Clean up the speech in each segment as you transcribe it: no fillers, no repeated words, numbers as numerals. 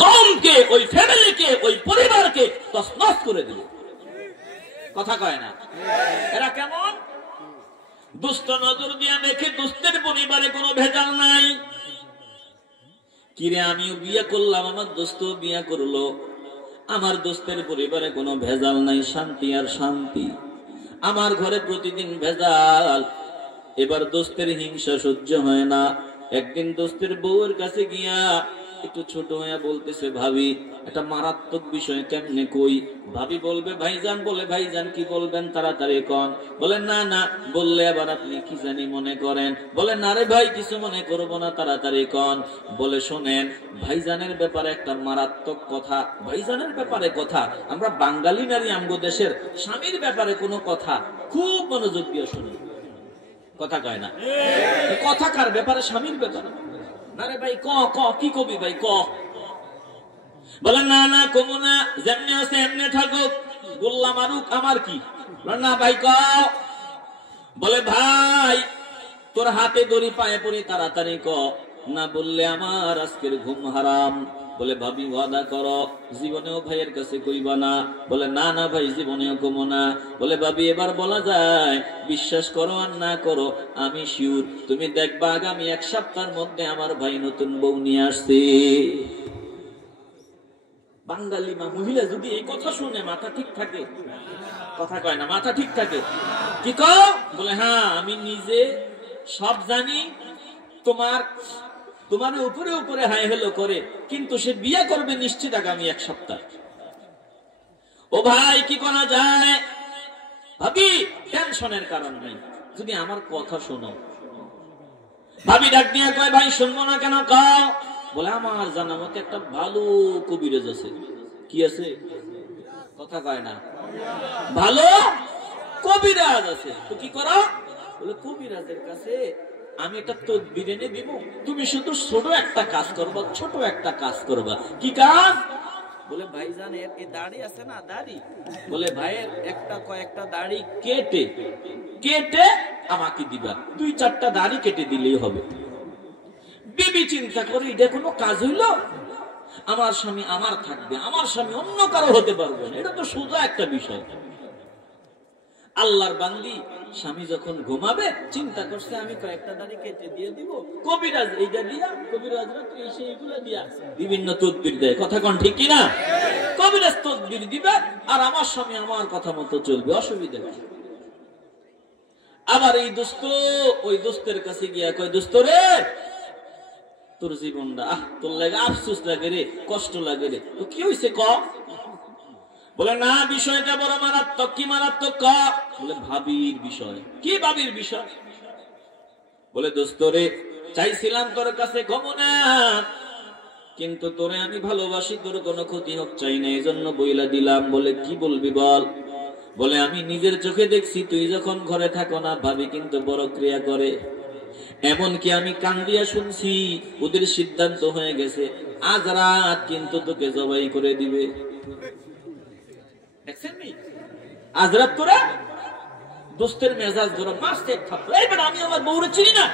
কওমকে, ওই ফ্যামিলিকে, ওই পরিবারকে তছনছ করে দিবে। কথা কয় না? এরা কেমন? দুষ্ট নজর দিয়া দেখে দুষ্টের পরিবারে কোনো ভেজাল নাই। কিরে আমিও বিয়ে করলাম, আমার দোস্ত বিয়ে করলো, আমার দোস্তের পরিবারে কোনো ভেজাল নাই, শান্তি আর শান্তি। আমার ঘরে প্রতিদিন ভেজাল। এবার দোস্তের হিংসা সহ্য হয় না। একদিন দোস্তের বউয়ের কাছে গিয়া একটু ছোট হইয়া বলতেছে, ভাবি একটা মারাত্মক বিষয়, কেমনে কই? ভাবি বলবে ভাইজান, বলে ভাইজান কি বলবেন, তাড়াতাড়ি কন। বলে না না, বললে আবার আপনি কি জানি মনে করেন। বলে না রে ভাই, কিছু মনে করবো না, তাড়াতাড়ি কন। বলে শোনেন, ভাইজানের ব্যাপারে একটা মারাত্মক কথা। ভাইজানের ব্যাপারে কথা, আমরা বাঙালি নারী আমগো দেশের স্বামীর ব্যাপারে কোনো কথা খুব মনোযোগ দিয়ে শুনি। কথা কয় না? কথা কার ব্যাপারে? স্বামীর ব্যাপারে। না রে ভাই, ক ক কি কবি ভাই, ক। বলে না না কমু না, যেমনি আছে এমনি থাকুক, গোল্লা মারুক, আমার কি। না ভাই ক। বলে ভাই তোর হাতে দড়ি পায়ে পড়ি, তাড়াতাড়ি ক, না বললে আমার আজকের ঘুম হারাম। বলে ভাবি ওয়াদা করো জীবনেও ভাইয়ের কাছে কইবা না। বলে না না ভাই, জীবনেও কমো না। বলে ভাবি এবার বলা যায়, বিশ্বাস করো আর না করো, আমি শিওর তুমি দেখবা আগামী 1 সপ্তাহের মধ্যে আমার ভাই নতুন বউ নিয়ে আসছে। বাঙালি মহিলা যদি এই কথা শুনে মাথা ঠিক থাকে? কথা কয় না? মাথা ঠিক থাকে? কি কও? বলে হ্যাঁ আমি নিজে সব জানি, তোমার উপরে উপরে হাই হেলো করে, কিন্তু সে বিয়ে করবে নিশ্চিত আগামী 1 সপ্তাহ। ও ভাই কি করা যায়? ভাবি টেনশনের কারণ নেই, যদি আমার কথা শোনো। ভাবি ডাক দিয়ে কয়, ভাই শুনবো না কেন, কও। বলে আমার জানা মতে একটা ভালো কবিরাজ আছে। কি আছে? কথা কয় না? ভালো কবিরাজ আছে। তো কি করো? বলে কবিরাজের কাছে আমি একটা তদবির এনে দিব, তুমি শুধু ছোট একটা কাজ করবা, ছোট একটা কাজ করবা। কি কাজ? বলে ভাইজান এর দাড়ি আছে না, দাড়ি। বলে ভাইয়ের কয়েকটা দাড়ি কেটে কেটে আমাকে দিবা, 2-4টা দাড়ি কেটে দিলেই হবে। বিবি চিন্তা করি, এটা কোনো কাজ হইল? আমার স্বামী আমার থাকবে, আমার স্বামী অন্য কারো হতে পারবে না, এটা তো সোজা একটা বিষয়। আল্লাহর বান্দি স্বামী যখন ঘুমাবে চিন্তা করছে আমি কয়েকটা দাড়ি কেটে দিয়ে দিব, কবিরাজ এইটা দিয়া, কবিরাজরা এইগুলো দিয়া বিভিন্ন তদবির দেয়। কথা কোন ঠিক কিনা? কবিরাজ তদবির দিবে আর আমার স্বামী আমার কথা মতো চলবে, অসুবিধা নেই। আবার এই দোস্ত ওই দোস্তের কাছে গিয়া কয়, দোস্ত রে তোর জীবনটা তোর লাগে আফসোস লাগে রে, কষ্ট লাগে রে, তো কি হয়েছে ক। বলে না বিষয়টা বড় মারাত্মক। কি মারাত্মক ক। বলে ভাবির বিষয়। কি ভাবির বিষয়? বলে দোস্ত রে চাইছিলাম তোর কাছে ঘুমো না, কিন্তু তোরে আমি ভালোবাসি, তোর কোনো ক্ষতি হোক চাই না, এই জন্য বইলা দিলাম। বলে কি বলবি বল। বলে আমি নিজের চোখে দেখছি তুই যখন ঘরে থাকো না ভাবি কিন্তু বড় ক্রিয়া করে, এমনকি আমি কান দিয়া শুনছি ওদের সিদ্ধান্ত হয়ে গেছে আজ রাত কিন্তু তোকে জবাই করে দিবে। আজ রাত তোরা দোস্তের মেজাজ ধরো মারতে থাপ্পড়। এবার আমি আমার বউরে চিনি না,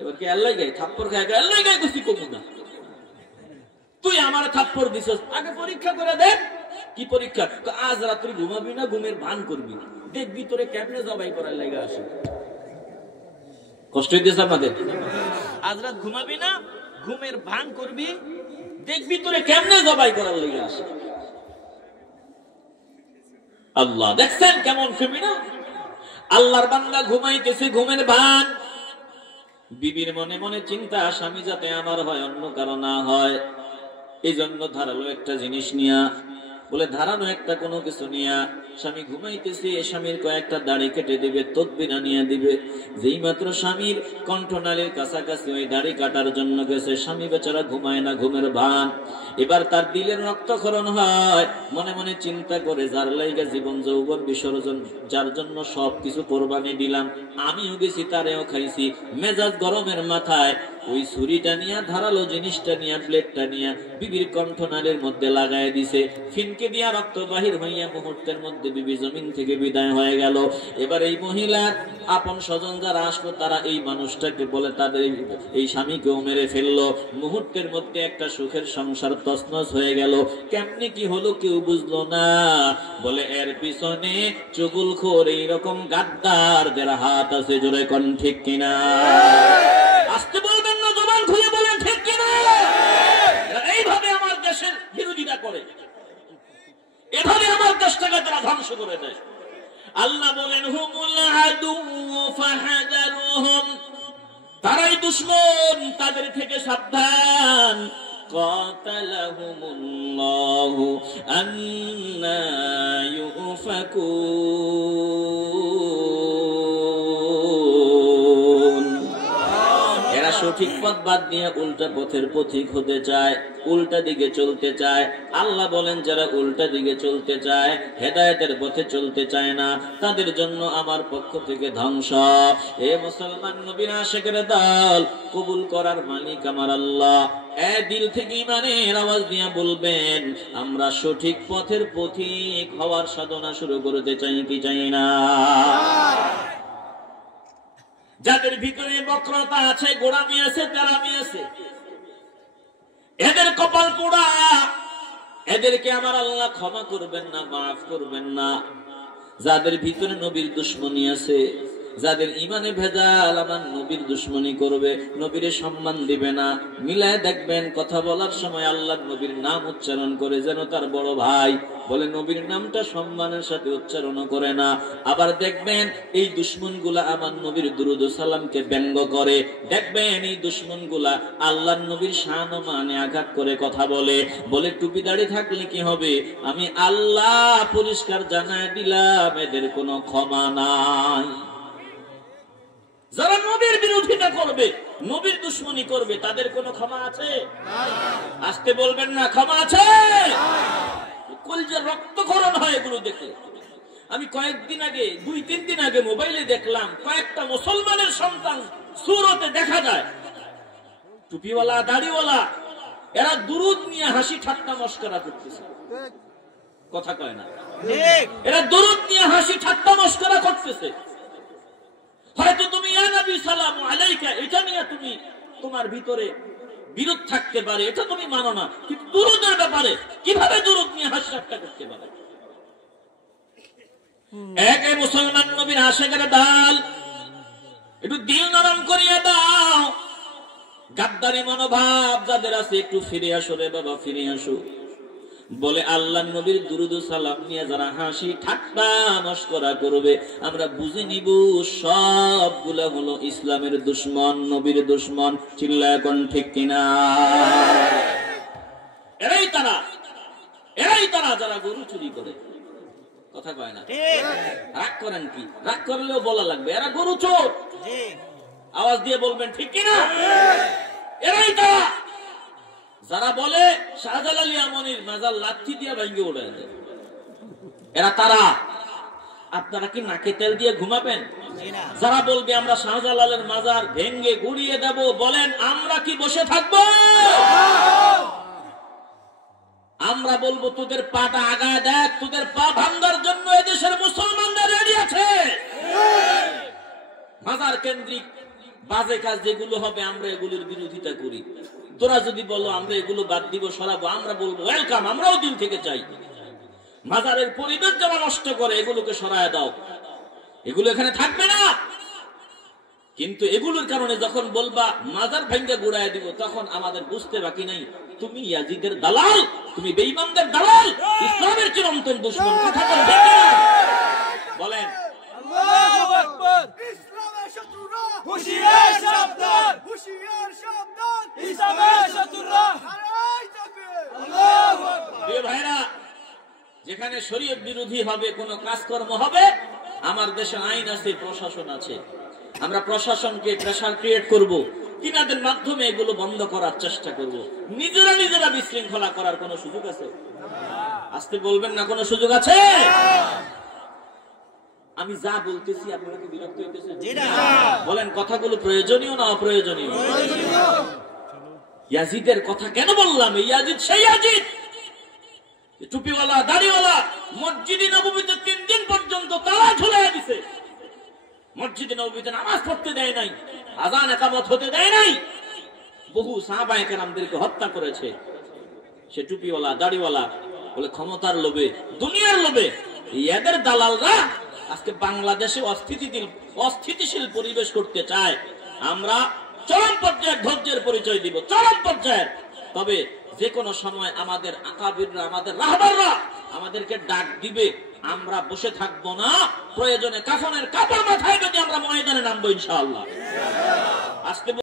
এবার কি আল্লাহ গায়ে থাপ্পড় খায়, আল্লাহ গায়ে গুছি কমু না। তুই আমার থাপ্পড় দিছস, আগে পরীক্ষা করে দেখ। কি পরীক্ষা? আজ রাত্রি ঘুমাবি না, ঘুমের ভান করবি, দেখবি তোরে কেমনে জবাই করার লাগা আসে। কষ্ট হইতেছে আমাদের? আজ রাত ঘুমাবি না, ঘুমের ভান করবি, দেখবি তোরে কেমনে জবাই করার লাগা আসে। আল্লাহ দেখছেন কেমন ফেমিনা? আল্লাহর বান্দা ঘুমাইতেছে ঘুমের ভান, বিবির মনে মনে চিন্তা স্বামী যাতে আমার হয় অন্য কারো না হয়, এই জন্য ধারালো একটা জিনিস নিয়া, বলে ধারালো একটা কোনো কিছু নিয়া স্বামী ঘুমাইতেছে, স্বামীর কয়েকটা দাড়ি কেটে দিবে, তদবির আনিয়া দিবে। যেই মাত্র স্বামীর কণ্ঠনালীর কাছাকাছি ওই দাড়ি কাটার জন্য গেছে, স্বামী বেচারা ঘুমায় না, ঘুমের ভান। এবার তার দিলের রক্তক্ষরণ হয়, মনে মনে চিন্তা করে যার লাইগা জীবন যৌবন বিসর্জন, যার জন্য সবকিছু কোরবানি দিলাম, আমিও গেছি তারেও খাইছি, মেজাজ গরমের মাথায় ওই ছুরিটা নিয়া, ধারালো জিনিসটা নিয়া, প্লেটটা নিয়া বিবির কণ্ঠনালীর মধ্যে লাগায় দিছে। ফিনকে দিয়া রক্ত বাহির হইয়া মুহূর্তের মধ্যে মধ্যে বিবি জমিন থেকে বিদায় হয়ে গেল। এবার এই মহিলার আপন স্বজন যারা আসলো তারা এই মানুষটাকে বলে তাদের এই স্বামীকেও মেরে ফেললো। মুহূর্তের মধ্যে একটা সুখের সংসার তছনছ হয়ে গেল। কেমনি কি হলো কেউ বুঝলো না। বলে এর পিছনে চুগলখোর এইরকম গাদ্দারদের হাত আছে। জোরে কোন ঠিক কিনা? আসতে বলবেন না, জবান খুলে বলেন ঠিক কিনা? এইভাবে আমার দেশের বিরোধিতা করে, এভাবে আমার দেশটাকে তারা ধ্বংস করে দেয়। আল্লাহ বলেন হুমুল আদু ফাহাদারুহুম, তারাই দুশমন, তাদের থেকে সাবধান। কাতালাহুমুল্লাহু আন্না ইউফাকুন। এরা সঠিক পথ বাদ দিয়ে উল্টা পথের পথিক হতে চায়, উল্টা দিকে চলতে চায়। আল্লাহ বলেন যারা উল্টা দিকে চলতে চায়, হেদায়েতের পথে চলতে চায় না, তাদের জন্য আমার পক্ষ থেকে ধ্বংস। এ মুসলমান নবীর আশিকের দল, কবুল করার মালিক আমার আল্লাহ। দিল থেকে ইমানের আওয়াজ দিয়ে বলবেন আমরা সঠিক পথের পথিক হওয়ার সাধনা শুরু করতে চাই কি চাই না? যাদের ভিতরে বক্রতা আছে, গোড়ামি আছে, তেরামি আছে, এদের কপাল পোড়া, এদেরকে আমার আল্লাহ ক্ষমা করবেন না, মাফ করবেন না। যাদের ভিতরে নবীর দুশ্মনী আছে, যাদের ইমানে ভেজাল, আমার নবীর দুশ্মনী করবে, নবীর সম্মান দিবে না। মিলায় দেখবেন কথা বলার সময় আল্লাহর নবীর নাম উচ্চারণ করে যেন তার বড় ভাই, বলে নবীর নামটা সম্মানের সাথে উচ্চারণ করে না। আবার দেখবেন এই দুশ্মনগুলা আমার নবীর দুরূদ ও সালামকে ব্যঙ্গ করে। দেখবেন এই দুশ্মনগুলা আল্লাহর নবীর শান ও মানে আঘাত করে কথা বলে। বলে টুপি দাড়ি থাকলে কি হবে? আমি আল্লাহ পরিষ্কার জানায় দিলাম এদের কোনো ক্ষমা নাই। যারা নবীর বিরোধিতা করবে, নবীর দুশ্মনী করবে, তাদের কোনো ক্ষমা আছে? আসতে বলবেন না, ক্ষমা আছে? কলজা রক্তক্ষরণ হয় এগুলো দেখে। আমি কয়েকদিন আগে, 2-3 দিন আগে মোবাইলে দেখলাম কয়েকটা মুসলমানের সন্তান সুরতে দেখা যায়, টুপিওয়ালা, দাড়িওয়ালা, এরা দুরূদ নিয়ে হাসি ঠাট্টা মশকরা করতেছে। কথা কয় না? এরা দুরূদ নিয়ে হাসি ঠাট্টা মশকরা করতেছে। হয়তো তুমি ইয়া নবী সালামু আলাইকা এটা নিয়ে তুমি তোমার ভিতরে বিরোধ থাকতে পারে, এটা তুমি মানো না, কিন্তু দুরূদের ব্যাপারে কিভাবে দুরূদ নিয়ে হাসি ঠাট্টা করতে পারে? একে মুসলমান নবীর আশিকের দল, একটু দিল নরম করিয়ে দাও। গাদ্দারি মনোভাব যাদের আছে একটু ফিরে আসো রে বাবা, ফিরে আসো। বলে আল্লাহ নবীর দুরূদ ও সালাম নিয়ে যারা হাসি ঠাট্টা মশকরা করবে, আমরা বুঝে নিব সবগুলা হলো ইসলামের দুশমন, নবীর দুশমন। চিল্লায় কোন ঠিক কিনা? এরাই তারা যারা গরু চুরি করে। কথা কয় না? রাগ করেন কি? রাগ করলেও বলা লাগবে এরা গরু চোর। আওয়াজ দিয়ে বলবেন ঠিক কিনা? এরাই তারা যারা বলে শাহজালাল ইয়ামানির মাজার লাঠি দিয়ে ভেঙে উড়ে দেয়। এরা তারা। আপনারা কি নাকে তেল দিয়ে ঘুমাবেন? যারা বলবে আমরা শাহজালালের মাজার ভেঙে গুড়িয়ে দেব, বলেন আমরা কি বসে থাকবো? আমরা বলবো তোদের পাটা আগায় দেখ, তোদের পা ভাঙার জন্য এদেশের মুসলমানদের রেডি আছে। মাজার কেন্দ্রিক বাজে কাজ যেগুলো হবে আমরা এগুলোর বিরোধিতা করি। তোরা যদি বলো আমরা এগুলো বাদ দিব, সরাবো, আমরা বলবো ওয়েলকাম, আমরাও দিল থেকে চাই। মাজারের পরিবেশ যারা নষ্ট করে এগুলোকে সরায় দাও, এগুলো এখানে থাকবে না। কিন্তু এগুলোর কারণে যখন বলবা মাজার ভাঙ্গা গুড়ায় দিব, তখন আমাদের বুঝতে বাকি নাই তুমি ইয়াজিদের দালাল, তুমি বেঈমানদের দালাল, ইসলামের চিরন্তন দুশমন। কথা বলেন আল্লাহু আকবার। ইসলামের শত্রুরা হুঁশিয়ার সাবধান, হুঁশিয়ার সাবধান, ইসলামের শত্রুরা হারাই যাবে। আল্লাহু আকবার। এ ভাইরা, যেখানে শরীয়ত বিরোধী হবে কোন কাজকর্ম হবে, আমার দেশে আইন আছে, প্রশাসন আছে। আমরা প্রশাসনকে প্রেসার ক্রিয়েট করব, কিনাদের মাধ্যমে এগুলো বন্ধ করার চেষ্টা করব। নিজেরা বিশৃঙ্খলা করার কোন সুযোগ আছে? আসতে বলবেন না, কোন সুযোগ আছে? আমি যা বলতেছি আপনারা কি বিরক্ত হইতেছেন? বলেন কথাগুলো প্রয়োজনীয় না অপ্রয়োজনীয়? ইয়াজিদের কথা কেন বললাম? ইয়াজিদ সেই ইয়াজিদ টুপিওয়ালা দাড়িওয়ালা মসজিদে নববীতে 3 দিন পর্যন্ত তালা ঝুলিয়ে দিছে, মসজিদে নববীতে নামাজ পড়তে দেয় নাই, আযান ইকামত হতে দেয় নাই, বহু সাহাবায়ে কেরামদেরকে হত্যা করেছে। সে টুপিওয়ালা দাড়িওয়ালা বলে ক্ষমতার লোভে, দুনিয়ার লোভে এদের দালালরা আজকে বাংলাদেশে অস্থিতিশীল পরিবেশ করতে চায়। আমরা চরম পর্যায়ের ধৈর্যের পরিচয় দিব, চরম পর্যায়ের। তবে যে কোনো সময় আমাদের আকাবিররা, আমাদের রাহবাররা আমাদেরকে ডাক দিবে, আমরা বসে থাকবো না। প্রয়োজনে কাফনের কাপড় মাথায় বেঁধে আমরা ময়দানে নামবো ইনশাআল্লাহ। আজকে